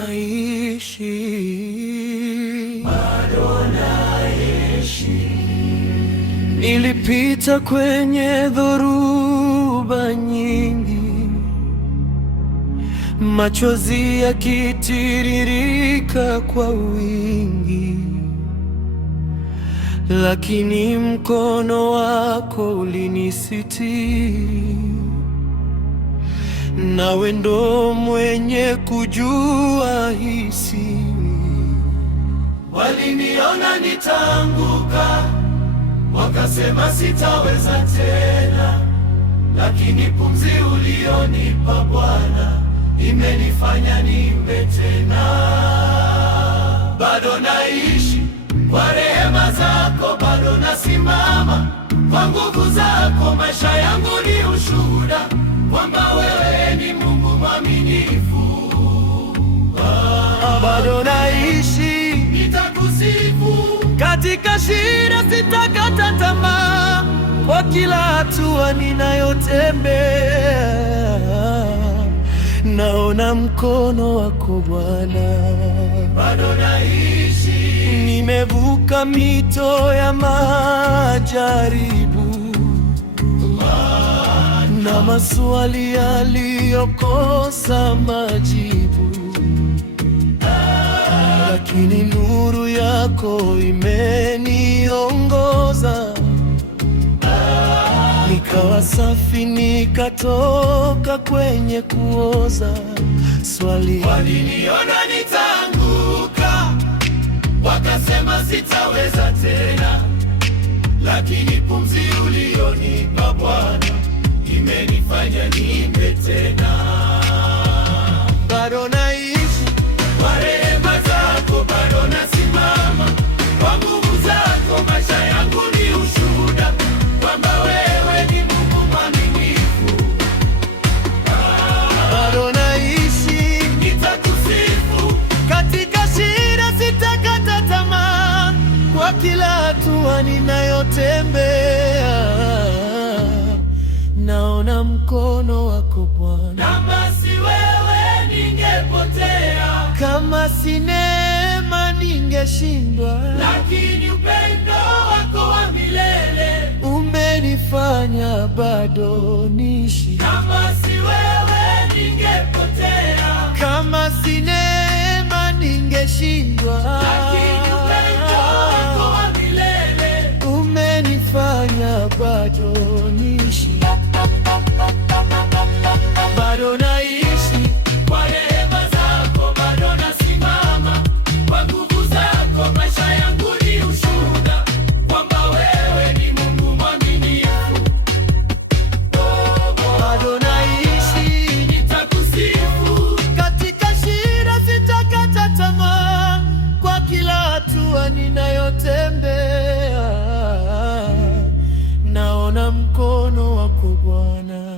naishi, bado naishi. Nilipita kwenye dhoruba nyingi, machozi yakitiririka kwa wingi, lakini mkono wako ulinisitiri. Nawe ndo mwenye kujua hisi. Waliniona nitaanguka, wakasema sitaweza tena, lakini pumzi ulionipa Bwana imenifanya niimbe tena. Bado naishi kwa rehema zako, bado nasimama kwa nguvu zako. Maisha yangu ni ushuhuda kwamba wewe ni Mungu mwaminifu. Bado naishi, nitakusifu katika shida, sitakata tamaa kwa kila hatua ninayotembea. Naona mkono wako Bwana. Bado naishi, nimevuka mito ya majaribu na maswali yaliyokosa majibu, lakini nuru yako imeniongoza. Nikawa safi, nikatoka kwenye kuoza. Waliniona nitaanguka, wakasema sitaweza tena, lakini pumzi ulionipa Bwana imenifanya niimbe tena. Bado naishi kwa rehema zako, bado nasimama kwa nguvu zako. Maisha yangu ni ushuhuda kwamba wewe ni Mungu mwaminifu. Bado naishi, nitakusifu katika shida, sitakata tamaa kwa kila hatua ninayotembea. Naona mkono wako Bwana. Kama si wewe ningepotea, kama si neema ningeshindwa, lakini upendo wako wa milele umenifanya bado niishi. Kama si wewe ningepotea, kama si neema ningeshindwa, lakini upendo wako wa milele umenifanya bado niishi. Bado naishi kwa rehema zako, bado nasimama kwa nguvu zako. Maisha yangu ni ushuhuda kwamba wewe ni Mungu mwaminifu. Bado naishi, nitakusifu katika shida, sitakata tamaa kwa kila hatua ninayotembea. Naona mkono wako Bwana.